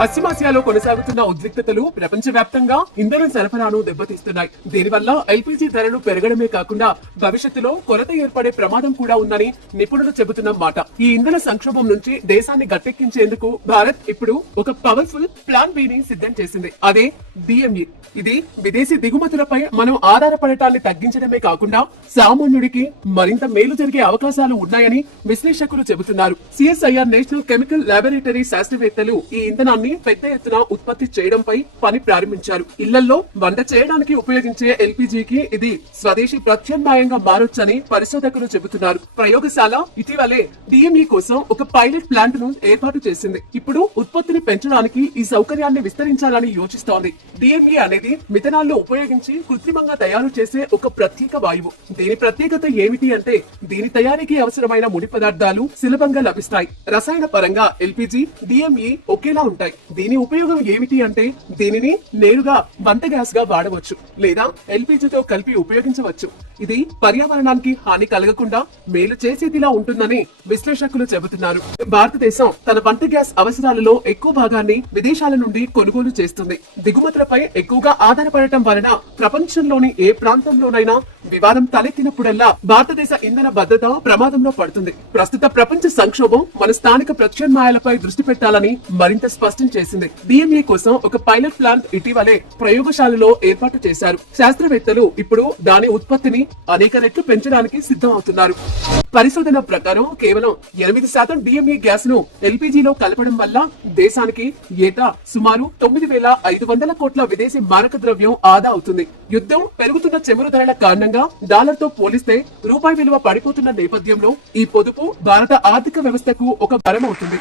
పశ్చిమాసియాలో కొనసాగుతున్న ఉద్రిక్తతలు ప్రపంచవ్యాప్తంగా ఇంధన సరఫరాను దెబ్బతీస్తున్నాయి. దీనివల్ల ఎల్పీజీ ధరలు పెరగడమే కాకుండా భవిష్యత్తులో కొరత ఏర్పడే ప్రమాదం కూడా ఉందని నిపుణులు చెబుతున్న మాట. ఈ ఇంధన సంక్షోభం నుంచి దేశాన్ని గట్టెక్కించేందుకు భారత్ ఇప్పుడు ఒక పవర్ఫుల్ ప్లాన్ బి ని సిద్ధం చేసింది. అదే డిఎంఈ. ఇది విదేశీ దిగుమతులపై మనం ఆధారపడటాన్ని తగ్గించడమే కాకుండా సామాన్యుడికి మరింత మేలు జరిగే అవకాశాలు ఉన్నాయని విశ్లేషకులు చెబుతున్నారు. సిఎస్ఐఆర్ నేషనల్ కెమికల్ లాబొరేటరీ శాస్త్రవేత్తలు ఈ ఇంధనాన్ని పెద్ద ఎత్తున ఉత్పత్తి చేయడంపై పని ప్రారంభించారు. ఇళ్లలో వంట చేయడానికి ఉపయోగించే ఎల్పీజీకి ఇది స్వదేశీ ప్రత్యామ్నాయంగా మారొచ్చని పరిశోధకులు చెబుతున్నారు. ప్రయోగశాల ఇటీవలే డిఎంఈ కోసం ఒక పైలట్ ప్లాంట్ ను ఏర్పాటు చేసింది. ఇప్పుడు ఉత్పత్తిని పెంచడానికి ఈ సౌకర్యాన్ని విస్తరించాలని యోచిస్తోంది. డిఎంఈ అనేది మిథనాల్ ఉపయోగించి కృత్రిమంగా తయారు చేసే ఒక ప్రత్యేక వాయువు. దీని ప్రత్యేకత ఏమిటి అంటే దీని తయారీకి అవసరమైన ముడి పదార్థాలు సులభంగా లభిస్తాయి. రసాయన పరంగా ఎల్పీజీ, డిఎంఈ ఒకేలా ఉంటాయి. దీని ఉపయోగం ఏమిటి అంటే దీనిని నేరుగా వంట గ్యాస్ గా వాడవచ్చు లేదా ఎల్పీజీతో కలిపి ఉపయోగించవచ్చు. ఇది పర్యావరణానికి హాని కలగకుండా మేలు చేసేదిలా ఉంటుందని విశ్లేషకులు చెబుతున్నారు. భారతదేశం తన వంట గ్యాస్ అవసరాలలో ఎక్కువ భాగాన్ని విదేశాల నుండి కొనుగోలు చేస్తుంది. దిగుమతులపై ఎక్కువగా ఆధారపడటం వలన ప్రపంచంలోని ఏ ప్రాంతంలోనైనా వివాదం తలెత్తినప్పుడల్లా భారతదేశ ఇంధన భద్రత ప్రమాదంలో పడుతుంది. ప్రస్తుత ప్రపంచ సంక్షోభం మన స్థానిక ప్రత్యామ్నాయాలపై దృష్టి పెట్టాలని మరింత స్పష్టం చేసింది. డిఎంఈ కోసం ఒక పైలట్ ప్లాంట్ ఇటీవలే ప్రయోగశాలలో ఏర్పాటు చేశారు. శాస్త్రవేత్తలు ఇప్పుడు దాని ఉత్పత్తిని అనేక రెట్లు పెంచడానికి సిద్ధం అవుతున్నారు. పరిశోధన ప్రకారం కేవలం 8% డిఎంఈ గ్యాస్ ను ఎల్పీజీలో కలపడం వల్ల దేశానికి ఏటా సుమారు 9,500 కోట్ల విదేశీ మారక ద్రవ్యం ఆదా అవుతుంది. యుద్ధం, పెరుగుతున్న చమురు ధరల కారణంగా డాలర్ తో పోలిస్తే రూపాయి విలువ పడిపోతున్న నేపథ్యంలో ఈ పొదుపు భారత ఆర్థిక వ్యవస్థకు ఒక బలం అవుతుంది.